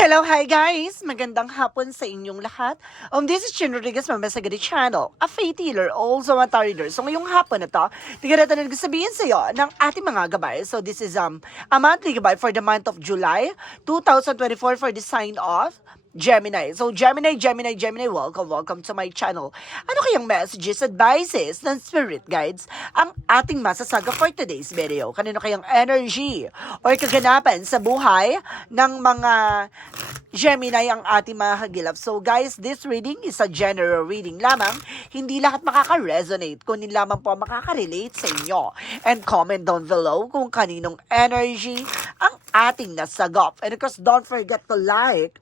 Hello, hi guys! Magandang hapon sa inyong lahat. Um, this is Chin Rodriguez from Masagadi Channel, a faith healer, also a tarot reader. So ngayong hapon na to, tigara na nagsabihin sa iyo ng ating mga gabay. So this is um, a monthly gabay for the month of July 2024 for the sign of Gemini. So, Gemini, Gemini, Gemini, welcome, welcome to my channel. Ano kayang messages, advices, ng spirit guides ang ating masasaga for today's video? Kanino kayang energy or kaganapan sa buhay ng mga Gemini ang ating mga kagilap. So, guys, this reading is a general reading lamang. Hindi lahat makaka-resonate, kunin lamang po makaka-relate sa inyo. And comment down below kung kaninong energy ang ating nasagap. And of course, don't forget to like,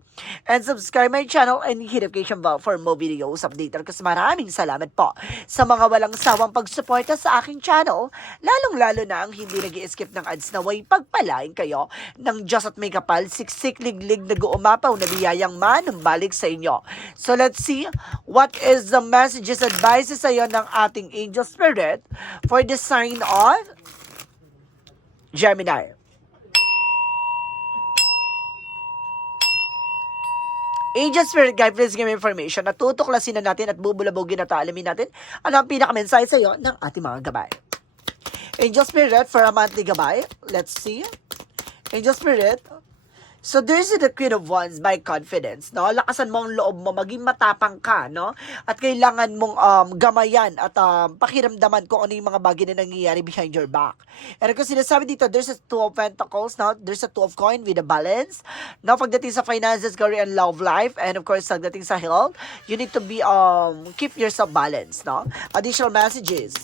And subscribe my channel and hit notification bell for more videos updated kasi maraming salamat po sa mga walang sawang pagsuporta sa aking channel, lalong-lalo na ang hindi nag skip ng ads na way pagpalain kayo ng Diyos at may kapal, siksik, liglig, nag-uumapaw na biyayang manumbalik sa inyo. So let's see what is the messages, advices sa iyo ng ating angel spirit for the sign of Gemini. Angel Spirit Guide, please give me information na tutuklasin na natin at bubulabugin at alamin natin ano ang pinaka-mensahe sa iyo ng ating mga gabay. Angel Spirit for a monthly gabay. Let's see. Angel Spirit. So there's the Queen of Wands by confidence, no? Lakasan mo ang loob mo, maging matapang ka, no? At kailangan mong um, gamayan at um, pakiramdaman kung ano yung mga bagay na nangyayari behind your back. And kung sinasabi dito, there's a Two of Pentacles, no? There's a Two of Coin with a balance. No, pagdating sa finances, career, and love life, and of course, pagdating sa health, you need to be, um, keep yourself balanced, no? Additional messages.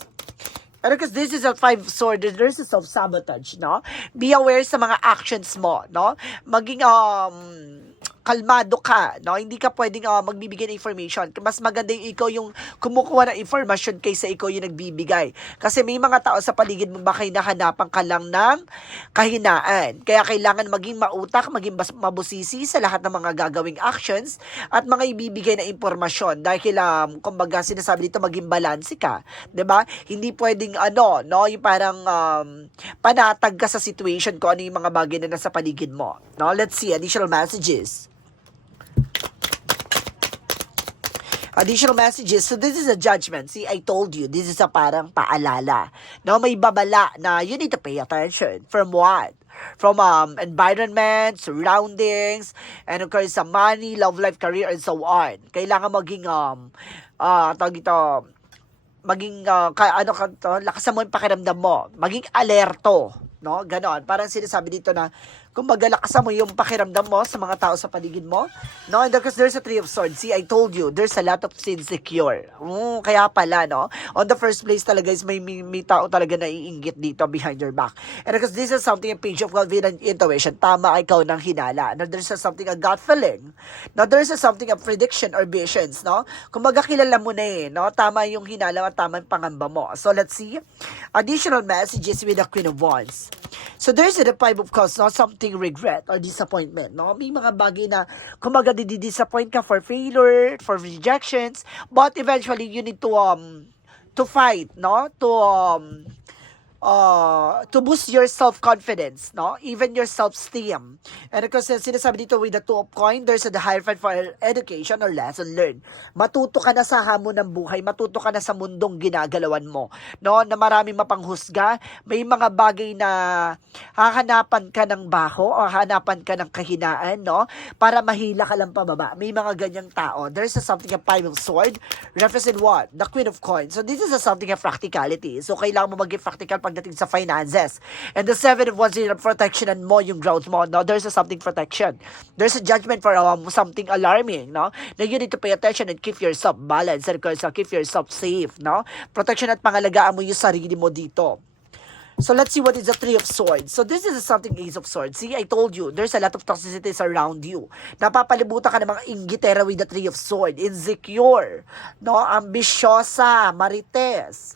Because this is a five sword, there's a self-sabotage, no? Be aware sa mga actions mo, no? Maging, um, kalmado ka, no? Hindi ka pwedeng uh, magbibigay ng information. Mas maganda yung ikaw yung kumukuha ng information kaysa ikaw yung nagbibigay. Kasi may mga tao sa paligid mo baka hinahanapan ka lang ng kahinaan. Kaya kailangan maging mautak, maging mabusisi sa lahat ng mga gagawing actions at mga ibibigay na impormasyon. Dahil, um, kumbaga, sinasabi dito, maging balanse ka. ba Hindi pwedeng, ano, no? Yung parang um, panatag ka sa situation kung ano yung mga bagay na nasa paligid mo. No? Let's see, additional messages. Additional messages. So this is a judgment. See, I told you, this is a parang paalala. No, may babala na you need to pay attention. From what? From um, environment, surroundings, and of course, sa money, love life, career, and so on. Kailangan maging, um, ah, tawag ito, maging, ah, ka, ano ka to, lakasan mo yung pakiramdam mo. Maging alerto. No? Ganon. Parang sinasabi dito na, kung magalakasan mo yung pakiramdam mo sa mga tao sa paligid mo. No? And because there's a three of swords. See, I told you, there's a lot of insecure. Mm, kaya pala, no? On the first place talaga is may, may, may tao talaga na iinggit dito behind your back. And because this is something, a page of confident intuition. Tama ikaw ng hinala. Now, there's a something, a gut feeling. Now, there's a something, a prediction or visions, no? Kung magkakilala mo na eh, no? Tama yung hinala at tama yung pangamba mo. So, let's see. Additional messages with the Queen of Wands. So there's the five of cups, no? something regret or disappointment, no? May mga bagay na kumaga di-disappoint ka for failure, for rejections, but eventually you need to um to fight, no? To um uh, to boost your self-confidence, no? Even your self-esteem. And because uh, sinasabi dito with the two of coin, there's a the fight for education or lesson learned. Matuto ka na sa hamon ng buhay, matuto ka na sa mundong ginagalawan mo, no? Na marami mapanghusga, may mga bagay na hahanapan ka ng baho o hahanapan ka ng kahinaan, no? Para mahila ka lang pababa. May mga ganyang tao. There's a something a five of sword, represent what? The queen of coins. So this is a something a practicality. So kailangan mo maging practical pagdating sa finances. And the seven of wands protection mo yung growth mo. No? There's a something protection. There's a judgment for um, something alarming. No? Na you need to pay attention and keep yourself balanced. And uh, keep yourself safe. No? Protection at pangalagaan mo yung sarili mo dito. So let's see what is the Three of Swords. So this is something Ace of Swords. See, I told you, there's a lot of toxicities around you. Napapalibutan ka ng mga inggitera with the Three of Swords. Insecure, no? Ambisyosa, marites.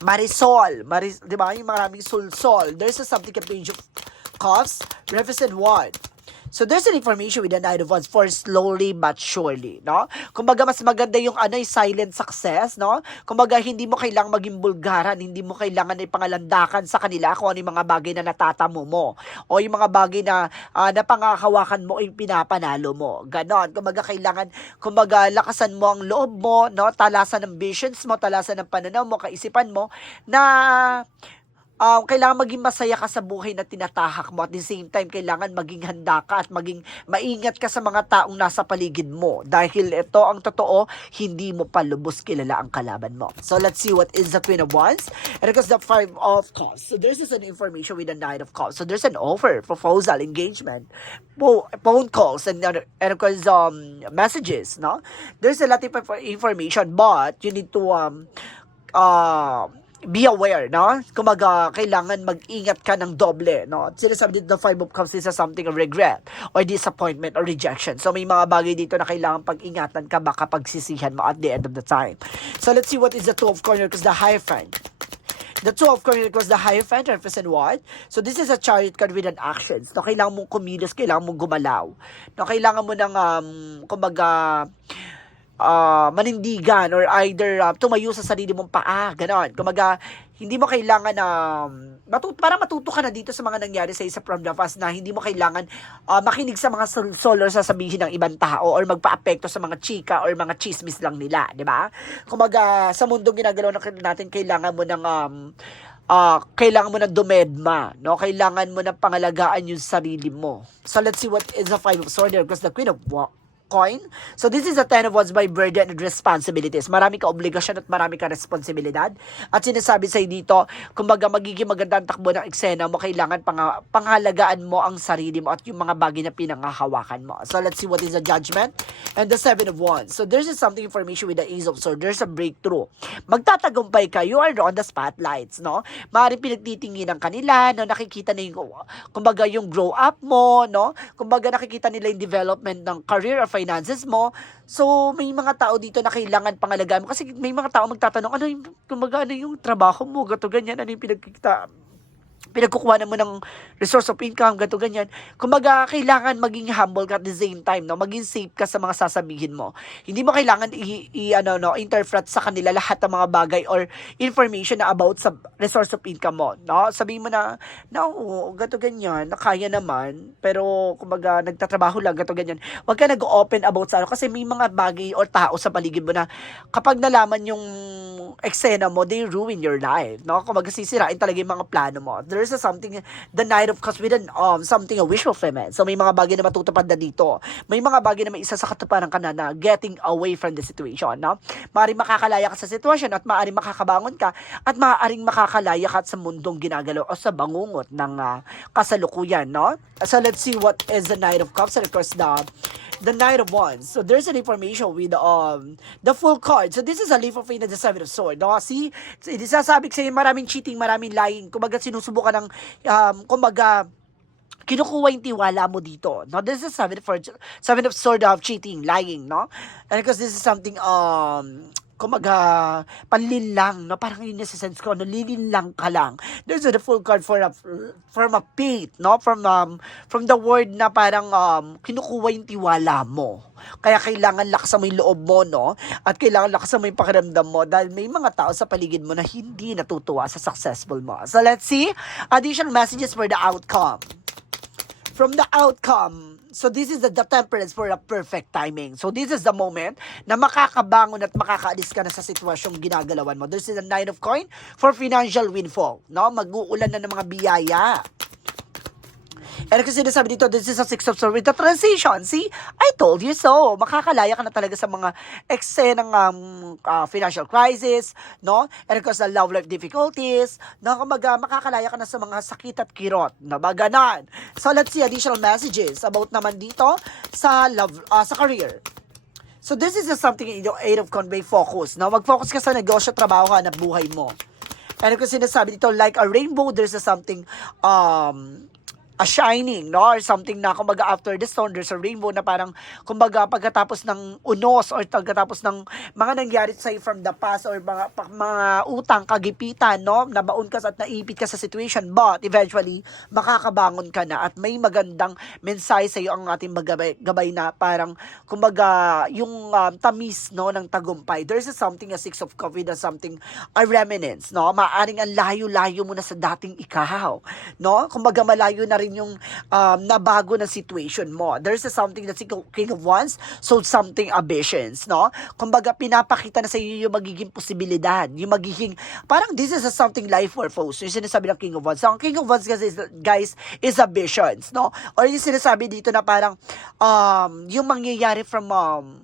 Marisol, Maris, di ba? Yung maraming sulsol. There's a something a page of cups, represent what? So there's an information with the Nine of Wands for slowly but surely, no? Kumbaga mas maganda yung ano, yung silent success, no? Kumbaga hindi mo kailangang maging bulgaran, hindi mo kailangan ipangalandakan sa kanila kung ano yung mga bagay na natatamo mo o yung mga bagay na uh, napangakawakan mo yung pinapanalo mo. Ganon. Kumbaga kailangan, kumbaga lakasan mo ang loob mo, no? Talasan ng visions mo, talasan ng pananaw mo, kaisipan mo na um, kailangan maging masaya ka sa buhay na tinatahak mo. At the same time, kailangan maging handa ka at maging maingat ka sa mga taong nasa paligid mo. Dahil ito ang totoo, hindi mo pa lubos kilala ang kalaban mo. So let's see what is the Queen of Wands. And because the Five of Cups. So there's is an information with the Nine of Cups. So there's an offer, proposal, engagement, phone calls, and, uh, and of course, um, messages, no? There's a lot of information, but you need to, um, uh, be aware, no? Kumaga, kailangan mag-ingat ka ng doble, no? At Sinasabi dito, the five of cups is something of regret or disappointment or rejection. So, may mga bagay dito na kailangan pag-ingatan ka baka pagsisihan mo at the end of the time. So, let's see what is the two of corner because the friend. The two of course was the friend represent what? So this is a chariot card with an actions. No, kailangan mong kumilos, kailangan mong gumalaw. No, kailangan mo ng, um, kumbaga, manindigan or either uh, tumayo sa sarili mong paa, ganon. Kumaga, hindi mo kailangan na um, matut para matuto ka na dito sa mga nangyari sa isa from the past na hindi mo kailangan uh, makinig sa mga sol- solar sasabihin ng ibang tao or magpa-apekto sa mga chika or mga chismis lang nila, di ba? Kumaga, sa mundong ginagalaw natin, kailangan mo ng um, uh, kailangan mo na dumedma, no? Kailangan mo na pangalagaan yung sarili mo. So let's see what is the five of swords there because the queen of wa- coin. So this is a ten of wands by burden and responsibilities. Marami ka obligasyon at marami ka responsibilidad. At sinasabi sa dito, kumbaga magiging maganda ang takbo ng eksena mo, kailangan pang, panghalagaan mo ang sarili mo at yung mga bagay na pinangahawakan mo. So let's see what is the judgment and the seven of wands. So there's something information with the ace of swords. There's a breakthrough. Magtatagumpay ka, you are on the spotlights, no? Maaaring pinagtitingin ng kanila, no? Nakikita na yung, kumbaga yung grow up mo, no? Kumbaga nakikita nila yung development ng career or finances mo. So, may mga tao dito na kailangan pangalagaan mo. Kasi may mga tao magtatanong, ano yung, kumbaga, ano yung trabaho mo, gato ganyan, ano yung pinagkita, pinagkukuha mo ng resource of income, gato ganyan. Kumbaga, kailangan maging humble ka at the same time, no? Maging safe ka sa mga sasabihin mo. Hindi mo kailangan i, i ano, no, interpret sa kanila lahat ng mga bagay or information na about sa resource of income mo, no? Sabihin mo na, no, gato ganyan, na kaya naman, pero kumbaga, nagtatrabaho lang, gato ganyan. Huwag ka nag-open about sa ano, kasi may mga bagay or tao sa paligid mo na kapag nalaman yung eksena mo, they ruin your life, no? Kumbaga, sisirain talaga yung mga plano mo. There's a something, the night of cups with an, um, something, a wish fulfillment. So, may mga bagay na matutupad na dito. May mga bagay na may isa sa katuparan ka na na getting away from the situation, no? Maaring makakalaya ka sa sitwasyon at maaring makakabangon ka at maaring makakalaya ka sa mundong ginagalaw o sa bangungot ng uh, kasalukuyan, no? So, let's see what is the night of cups and of course the the Knight of Wands. So there's an information with um the full card. So this is a leaf of faith and the seven of sword. No? See, isasabi ko sa'yo, maraming cheating, maraming lying. Kumbaga sinusubukan ng, um, kumbaga, kinukuha yung tiwala mo dito. No? This is seven, for, seven of sword of cheating, lying, no? And because this is something, um, kumaga, panlin lang, no? Parang yun yung sense ko, no? Lilin lang ka lang. There's a full card for a, from a faith, no? From, um, from the word na parang, um, kinukuha yung tiwala mo. Kaya kailangan lakasan mo yung loob mo, no? At kailangan lakasan mo yung pakiramdam mo dahil may mga tao sa paligid mo na hindi natutuwa sa successful mo. So, let's see. Additional messages for the outcome. From the outcome, So this is the, the temperance for a perfect timing. So this is the moment na makakabangon at makakaalis ka na sa sitwasyong ginagalawan mo. This is the nine of coin for financial windfall. No? Mag-uulan na ng mga biyaya. And kasi sinasabi dito, this is a six of swords with the transition. See, I told you so. Makakalaya ka na talaga sa mga eksenang um, uh, financial crisis, no? And of course, the love life difficulties, no? Kumaga, makakalaya ka na sa mga sakit at kirot, na ba ganan? So, let's see additional messages about naman dito sa love, uh, sa career. So, this is just something in your aid of convey focus. No? Mag-focus ka sa negosyo, trabaho ka, na buhay mo. And kasi sinasabi dito, like a rainbow, there's a something, um, a shining, no? Or something na, kumbaga, after the storm, there's a rainbow na parang, kumbaga, pagkatapos ng unos or pagkatapos ng mga nangyari sa'yo from the past or mga, mga utang, kagipitan, no? Nabaon ka sa- at naipit ka sa situation, but eventually, makakabangon ka na at may magandang mensahe sa'yo ang ating magabay, gabay na parang, kumbaga, yung um, tamis, no, ng tagumpay. There's a something, a six of coffee na something, a remnants, no? Maaring ang layo-layo mo na sa dating ikaw, no? Kumbaga, malayo na rin yung um, nabago na situation mo. There's a something that's King of Wands, so something ambitions, no? Kumbaga, pinapakita na sa iyo yung magiging posibilidad, yung magiging, parang this is a something life purpose, yung sinasabi ng King of Wands. So, ang King of Wands kasi, is, guys, is ambitions, no? Or yung sinasabi dito na parang, um, yung mangyayari from, um,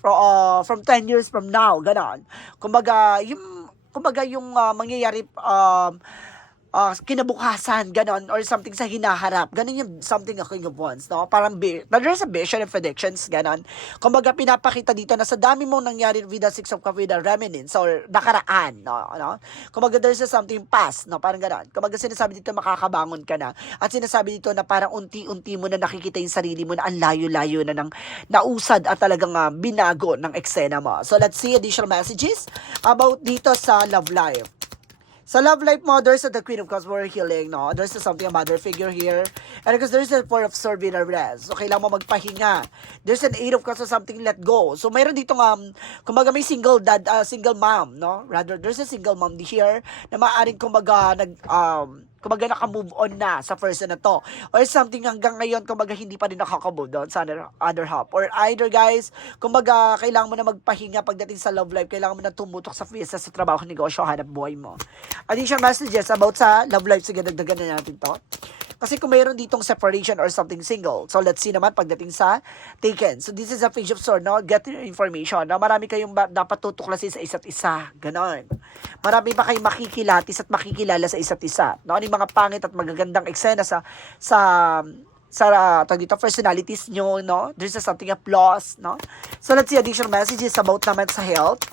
from, uh, from 10 years from now, ganon. Kumbaga, yung, kumbaga yung uh, mangyayari, um, uh, kinabukasan, ganon, or something sa hinaharap. Ganon yung something a King of Wands, no? Parang, there's a vision and predictions, ganon. Kumbaga, pinapakita dito na sa dami mong nangyari with the Six of Cups, with the remnants, or nakaraan, no? no? Kumbaga, there's a something past, no? Parang ganon. Kumbaga, sinasabi dito, makakabangon ka na. At sinasabi dito na parang unti-unti mo na nakikita yung sarili mo na ang layo-layo na ng nausad at talagang uh, binago ng eksena mo. So, let's see additional messages about dito sa love life. Sa love life mo, there's the Queen of Cups for healing, no? There's a something a mother figure here. And because there's a four of serving a rest. So, kailangan mo magpahinga. There's an eight of cups something let go. So, mayroon dito um, kumbaga may single dad, uh, single mom, no? Rather, there's a single mom here na maaaring kumbaga nag, um, kumbaga naka-move on na sa person na to. Or something hanggang ngayon, kumbaga hindi pa rin nakaka-move on sa other, other half. Or either guys, kumbaga kailangan mo na magpahinga pagdating sa love life, kailangan mo na tumutok sa fiesta, sa trabaho, negosyo, hanap buhay mo. Additional messages about sa love life, sige dagdagan na natin to. Kasi kung mayroon ditong separation or something single. So let's see naman pagdating sa taken. So this is a page of sword, no? Get your information. No? Marami kayong dapat tutuklasin sa isa't isa. Ganon. Marami pa kayong makikilatis at makikilala sa isa't isa. No? Ano mga pangit at magagandang eksena sa sa sa uh, dito, personalities nyo, no? There's a something applause, no? So let's see additional messages about naman sa health.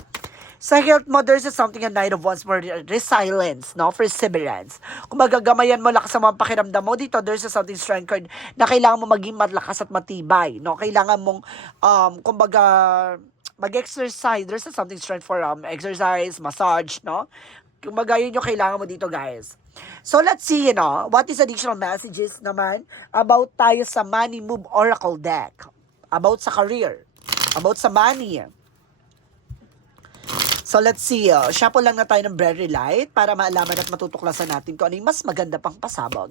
Sa health mo, there's a something a night of wands for resilience, no? Perseverance. Kung magagamayan mo, lakas sa mga pakiramdam mo dito, there's a something strength card na kailangan mo maging malakas at matibay, no? Kailangan mong, um, kumbaga, mag-exercise. There's a something strength for um, exercise, massage, no? Kumbaga, yun yung kailangan mo dito, guys. So, let's see, you know, what is additional messages naman about tayo sa Money Move Oracle deck. About sa career. About sa money. So let's see, uh, shuffle lang na tayo ng very light para maalaman at matutuklasan natin kung ano yung mas maganda pang pasabog.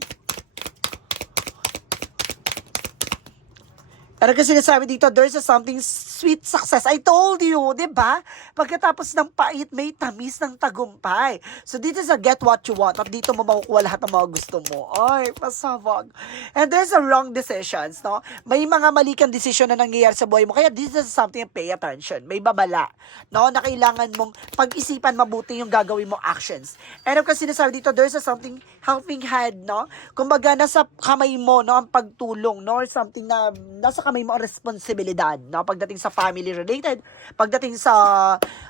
Pero kasi sinasabi dito, there's a something sweet success. I told you, di ba? Pagkatapos ng pait, may tamis ng tagumpay. So, dito sa get what you want. At dito mo makukuha lahat ng mga gusto mo. Ay, pasabog. And there's a wrong decisions, no? May mga mali kang decision na nangyayari sa buhay mo. Kaya this is something pay attention. May babala, no? Na kailangan mong pag-isipan mabuti yung gagawin mong actions. And kasi sinasabi dito, there's a something helping hand, no? Kumbaga, nasa kamay mo, no? Ang pagtulong, no? Or something na nasa kamay mo ang responsibilidad, no? Pagdating sa family related, pagdating sa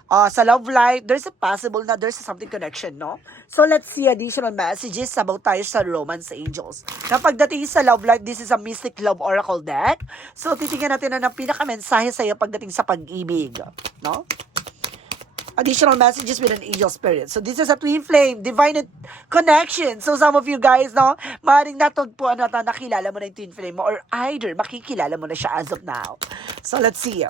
uh, sa love life, there's a possible na there's something connection, no? So let's see additional messages about tayo sa romance angels. Na pagdating sa love life, this is a mystic love oracle deck. So titingnan natin na ng pinaka-mensahe sa iyo pagdating sa pag-ibig, no? Additional messages with an angel spirit. So this is a twin flame, divine connection. So some of you guys, no, maaaring natagpuan na nakilala mo na yung twin flame mo or either makikilala mo na siya as of now. So let's see.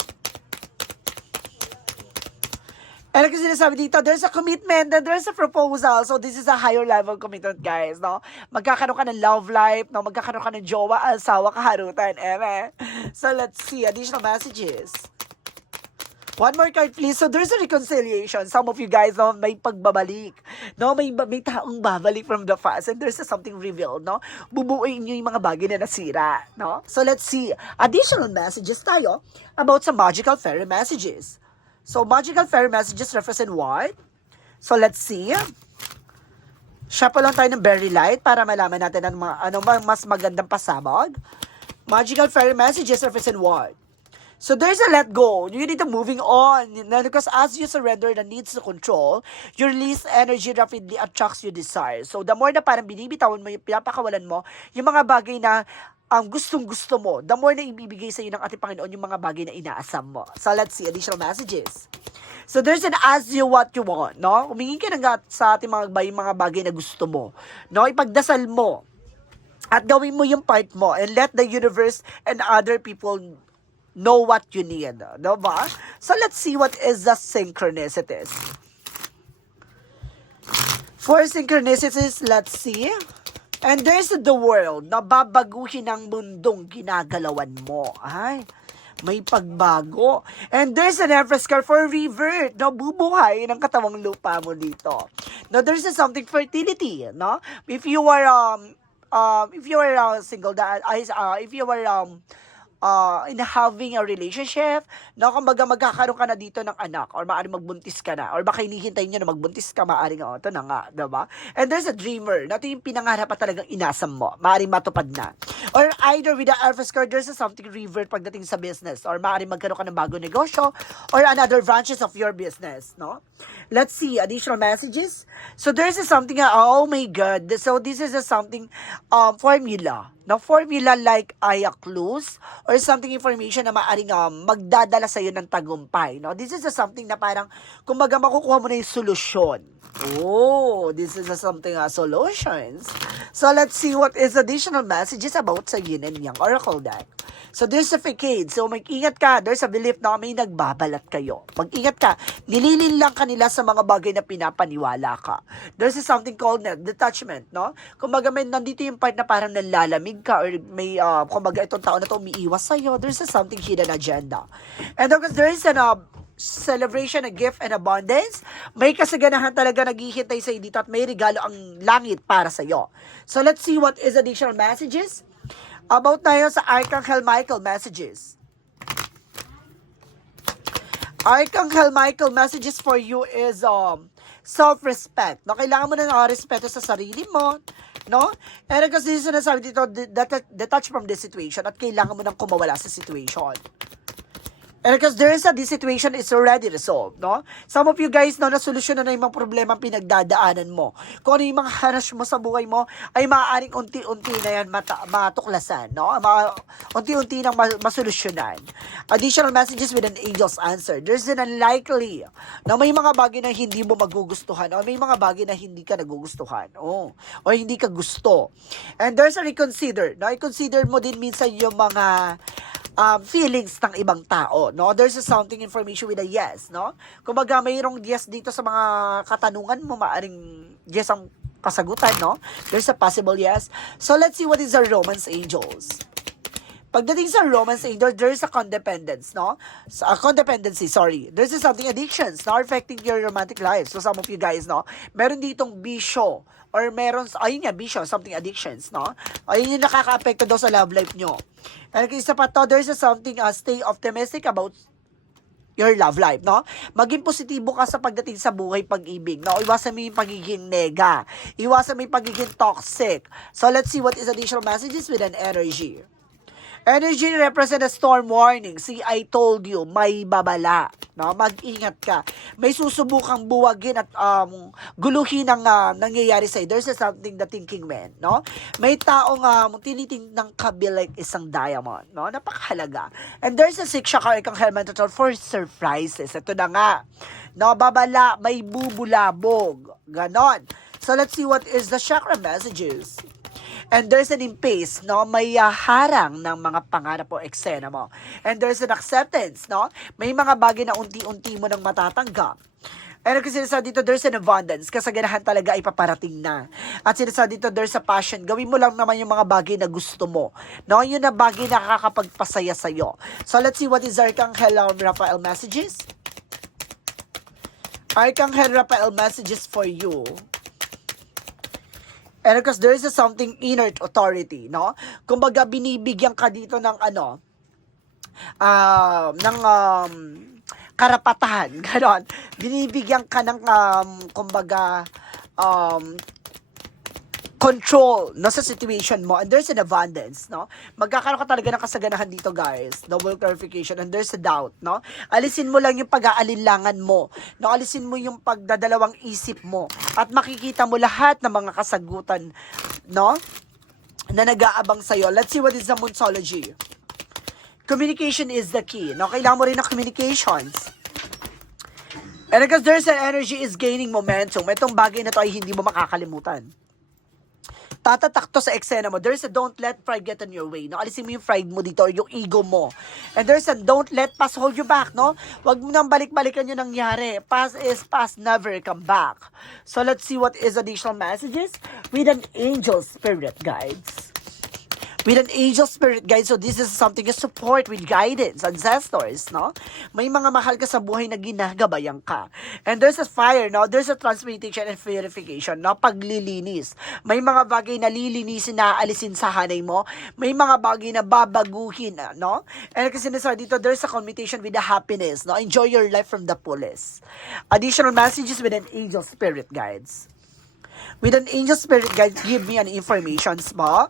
And like sinasabi dito, there's a commitment and there's a proposal. So this is a higher level commitment, guys, no? Magkakaroon ka ng love life, no? Magkakaroon ka ng jowa, asawa, kaharutan, eme. So let's see, additional messages. One more card, please. So, there's a reconciliation. Some of you guys, no, may pagbabalik. No, may, may taong babalik from the past. And there's a something revealed, no? Bubuuin nyo yung mga bagay na nasira, no? So, let's see. Additional messages tayo about sa magical fairy messages. So, magical fairy messages represent what? So, let's see. Shuffle lang tayo ng very light para malaman natin ang mga, ano ma- mas magandang pasabog. Magical fairy messages represent what? So there's a let go. You need to moving on. Because as you surrender the needs to control, your release energy rapidly attracts your desire. So the more na parang binibitawan mo, pinapakawalan mo, yung mga bagay na ang gustong gusto mo, the more na ibibigay sa iyo ng ating Panginoon yung mga bagay na inaasam mo. So let's see additional messages. So there's an ask you what you want, no? Humingi ka ng sa ating mga, mga bagay na gusto mo. No? Ipagdasal mo. At gawin mo yung part mo and let the universe and other people know what you need. No ba? So let's see what is the synchronicities. For synchronicities, let's see. And there's the world na babaguhin ang mundong ginagalawan mo. Ay, may pagbago. And there's an Everest car for revert. No, bubuhay ng katawang lupa mo dito. No, there's a something fertility. No, if you are um um if you are uh, single that uh, if you are um uh, in having a relationship, no, kumbaga magkakaroon ka na dito ng anak or maaari magbuntis ka na or baka hinihintay nyo na magbuntis ka, maaari nga, ito na nga, diba? And there's a dreamer, na ito yung pinangarap at talagang inasam mo, maaari matupad na. Or either with the Alpha's card, there's a something revert pagdating sa business or maaari magkaroon ka ng bagong negosyo or another branches of your business, no? Let's see, additional messages. So there's a something, uh, oh my God, so this is a something um, formula na formula like aya clues or something information na maaring um, magdadala sa iyo ng tagumpay. No? This is a something na parang kumbaga makukuha mo na yung solusyon. Oh, this is a something uh, solutions. So let's see what is additional messages about sa yin and yang oracle deck. So there's a facade. So mag-ingat ka. There's a belief na may nagbabalat kayo. Mag-ingat ka. Nililin lang kanila sa mga bagay na pinapaniwala ka. There's a something called net detachment, no? Kumbaga may nandito yung part na parang nalalamig ka or may, uh, kumbaga itong tao na to umiiwas sa'yo. There's a something hidden agenda. And because there is an, uh, celebration, a gift, and abundance, may kasaganahan talaga naghihintay sa dito at may regalo ang langit para sa iyo. So let's see what is additional messages about tayo sa Archangel Michael messages. Archangel Michael messages for you is um self-respect. No, kailangan mo na ng respeto sa sarili mo, no? And kasi sinasabi dito, det- detach from this situation at kailangan mo nang kumawala sa situation. And because there is a, this situation is already resolved, no? Some of you guys, no, nasolusyonan na yung mga problema pinagdadaanan mo. Kung ano yung mga hanas mo sa buhay mo, ay maaaring unti-unti na yan mata, matuklasan, no? Ma, unti-unti nang ma, masolusyonan. Additional messages with an angel's answer. There's an unlikely na may mga bagay na hindi mo magugustuhan o may mga bagay na hindi ka nagugustuhan. Oh, o hindi ka gusto. And there's a reconsider. No? I-consider mo din minsan yung mga um, feelings ng ibang tao, no? There's a something information with a yes, no? Kumbaga, mayroong yes dito sa mga katanungan mo, maaring yes ang kasagutan, no? There's a possible yes. So, let's see what is our Romance Angels. Pagdating sa romance angel, there's a codependence, no? A codependency, sorry. There's a something addictions, no? Affecting your romantic life. So, some of you guys, no? Meron ditong bisyo or meron, ayun nga, bisyo, something addictions, no? Ayun yung nakaka-apekto daw sa love life nyo. And isa pa to, there's a something, uh, stay optimistic about your love life, no? Maging positibo ka sa pagdating sa buhay pag-ibig, no? Iwasan mo yung pagiging nega. Iwasan mo yung pagiging toxic. So, let's see what is additional messages with an energy. Energy represent a storm warning. See, I told you, may babala. No? Mag-ingat ka. May susubukang buwagin at um, guluhin ang uh, nangyayari sa'yo. There's something the thinking man. No? May taong um, tiniting ng kabil like isang diamond. No? Napakahalaga. And there's a six shaka ikang helmet for surprises. Ito na nga. No, babala, may bubulabog. Ganon. So let's see what is the chakra messages. And there's an impasse, no? May uh, harang ng mga pangarap o eksena mo. And there's an acceptance, no? May mga bagay na unti-unti mo nang matatanggap. And kasi sinasabi dito, there's an abundance. Kasaganahan talaga ay paparating na. At sinasabi dito, there's a passion. Gawin mo lang naman yung mga bagay na gusto mo. No? Yun na bagay na kakapagpasaya sa'yo. So, let's see what is Arcangel um, Raphael messages. Arcangel Raphael messages for you. And because there is a something inner authority, no? Kumbaga binibigyan ka dito ng ano, um, ng um, karapatahan, ganon. Binibigyan ka ng, um, kumbaga, um, control no sa situation mo and there's an abundance no? Magkakaroon ka talaga ng kasaganahan dito guys double clarification and there's a doubt no? Alisin mo lang yung pag-aalinlangan mo no? Alisin mo yung pagdadalawang isip mo at makikita mo lahat ng mga kasagutan no? Na nag-aabang sa'yo. Let's see what is the Monsology communication is the key no? Kailangan mo rin ng communications. And because there's an energy is gaining momentum, itong bagay na to ay hindi mo makakalimutan tatatak to sa eksena mo. There's a don't let pride get in your way. No? Alisin mo yung pride mo dito or yung ego mo. And there's a don't let past hold you back. No? Huwag mo nang balik-balikan yung nangyari. Past is past, never come back. So let's see what is additional messages with an angel spirit guides with an angel spirit guide. So this is something you support with guidance, ancestors, no? May mga mahal ka sa buhay na ginagabayan ka. And there's a fire, no? There's a transmutation and purification, no? Paglilinis. May mga bagay na lilinisin na alisin sa hanay mo. May mga bagay na babaguhin, no? And kasi nasa dito, there's a commutation with the happiness, no? Enjoy your life from the fullest. Additional messages with an angel spirit guides. With an angel spirit guide, give me an information, mo.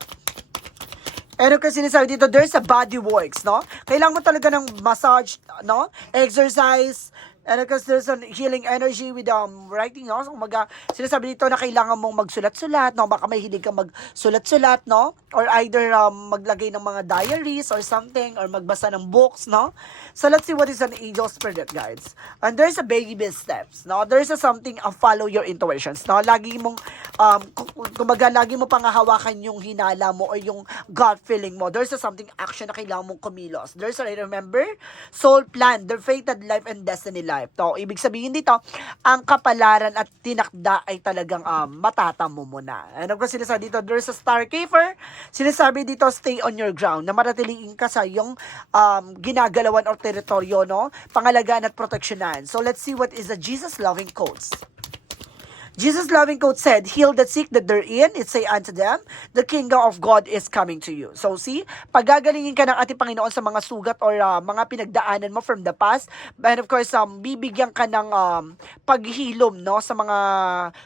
Ano kasi sinasabi dito, there's a body works, no? Kailangan mo talaga ng massage, no? Exercise, ano kasi there's a healing energy with um, writing, no? So, maga, sinasabi dito na kailangan mong magsulat-sulat, no? Baka may hilig ka magsulat-sulat, no? Or either um, maglagay ng mga diaries or something, or magbasa ng books, no? So, let's see what is an angel spirit guides. And there's a baby steps, no? There's a something, uh, follow your intuitions, no? Lagi mong, um, kumbaga, lagi mo pang hawakan yung hinala mo or yung gut feeling mo. There's a something action na kailangan mong kumilos. There's a, remember, soul plan, their fated life and destiny life. To, ibig sabihin dito, ang kapalaran at tinakda ay talagang um, matatamo mo na. Ano ko sinasabi dito? There's a star caver. Sinasabi dito, stay on your ground, na maratiliin ka sa yung um, ginagalawan or teritoryo, no? Pangalagaan at proteksyonan. So, let's see what is the Jesus loving quotes. Jesus' loving quote said, Heal the sick that they're in, it say unto them, the kingdom of God is coming to you. So see, pagagalingin ka ng ating Panginoon sa mga sugat or uh, mga pinagdaanan mo from the past, and of course, um, bibigyan ka ng um, paghilom no, sa mga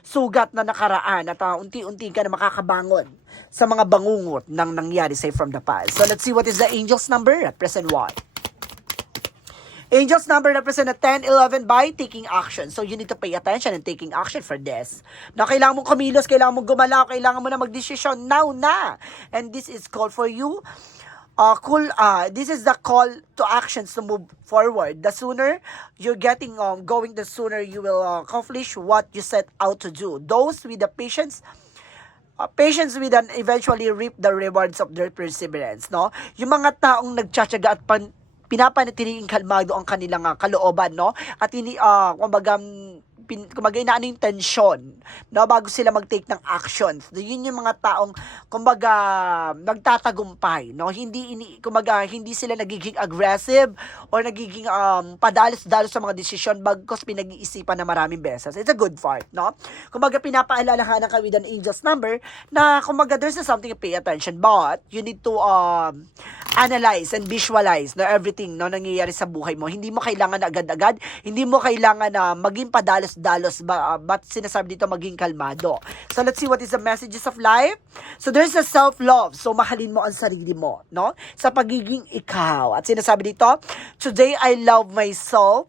sugat na nakaraan at uh, unti-unti ka na makakabangon sa mga bangungot ng nangyari say from the past. So let's see what is the angel's number at present one. Angels number represent a 10, 11 by taking action. So you need to pay attention and taking action for this. Na kailangan mong kumilos, kailangan mong gumalaw, kailangan mo na magdesisyon now na. And this is called for you. Uh, cool, uh, this is the call to actions to move forward. The sooner you're getting um, going, the sooner you will uh, accomplish what you set out to do. Those with the patience uh, patience with an eventually reap the rewards of their perseverance, no? Yung mga taong nagtsatsaga at pan, pinapanatiling kalmado ang kanilang uh, kalooban, no? At ini uh, kumbaga kumbaga inaano yung tension, no? Bago sila mag-take ng actions. Yun yung mga taong kumbaga nagtatagumpay, no? Hindi ini kumbaga hindi sila nagiging aggressive or nagiging um, padalos-dalos sa mga desisyon bagkos pinag-iisipan na maraming beses. It's a good part, no? Kumbaga pinapaalalahanan ka with an angel's number na kumbaga there's something to pay attention but you need to um, analyze and visualize no everything no nangyayari sa buhay mo. Hindi mo kailangan agad-agad, hindi mo kailangan na maging padalos-dalos ba uh, but sinasabi dito maging kalmado. So let's see what is the messages of life. So there's a self-love. So mahalin mo ang sarili mo, no? Sa pagiging ikaw. At sinasabi dito, today I love myself.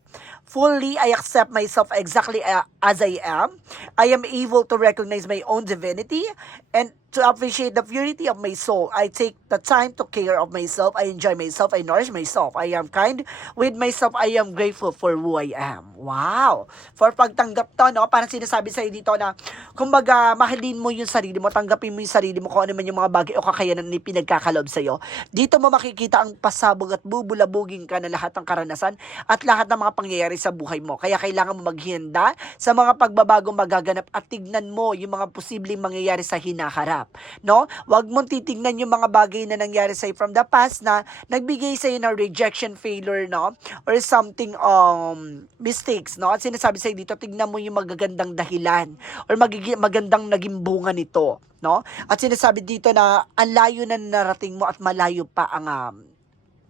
Fully, I accept myself exactly uh, as I am. I am able to recognize my own divinity and to appreciate the purity of my soul. I take the time to care of myself. I enjoy myself. I nourish myself. I am kind with myself. I am grateful for who I am. Wow! For pagtanggap to, no? Parang sinasabi sa'yo dito na, kumbaga, mahalin mo yung sarili mo, tanggapin mo yung sarili mo kung ano man yung mga bagay o kakayanan na pinagkakalob sa'yo. Dito mo makikita ang pasabog at bubulabugin ka na lahat ng karanasan at lahat ng mga pangyayari sa buhay mo. Kaya kailangan mo maghihanda sa mga pagbabagong magaganap at tignan mo yung mga posibleng mangyayari sa hinaharap. No? Huwag mong titignan yung mga bagay na nangyari sa'yo from the past na nagbigay sa'yo ng rejection, failure, no? Or something, um, mistakes, no? At sinasabi sa'yo dito, tignan mo yung magagandang dahilan or magiging, magandang naging bunga nito, no? At sinasabi dito na ang layo na narating mo at malayo pa ang um,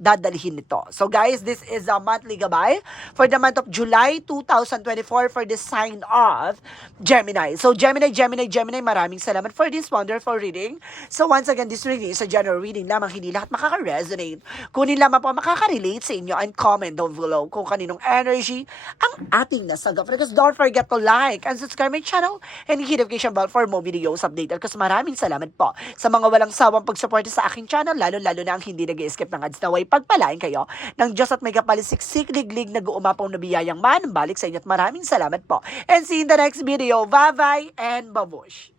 dadalhin nito. So guys, this is a monthly gabay for the month of July 2024 for the sign of Gemini. So Gemini, Gemini, Gemini, maraming salamat for this wonderful reading. So once again, this reading is a general reading lamang, hindi lahat makaka-resonate. Kunin lamang po makaka-relate sa inyo and comment down below kung kaninong energy ang ating nasagap. Because don't forget to like and subscribe my channel and hit notification bell for more videos updated. Kasi maraming salamat po sa mga walang sawang pagsuporta sa aking channel, lalo-lalo na ang hindi nag-escape ng ads naway pagpalain kayo ng Diyos at may kapalisiksik liglig nag-uumapaw na biyayang man balik sa inyo at maraming salamat po. And see you in the next video. Bye-bye and babush!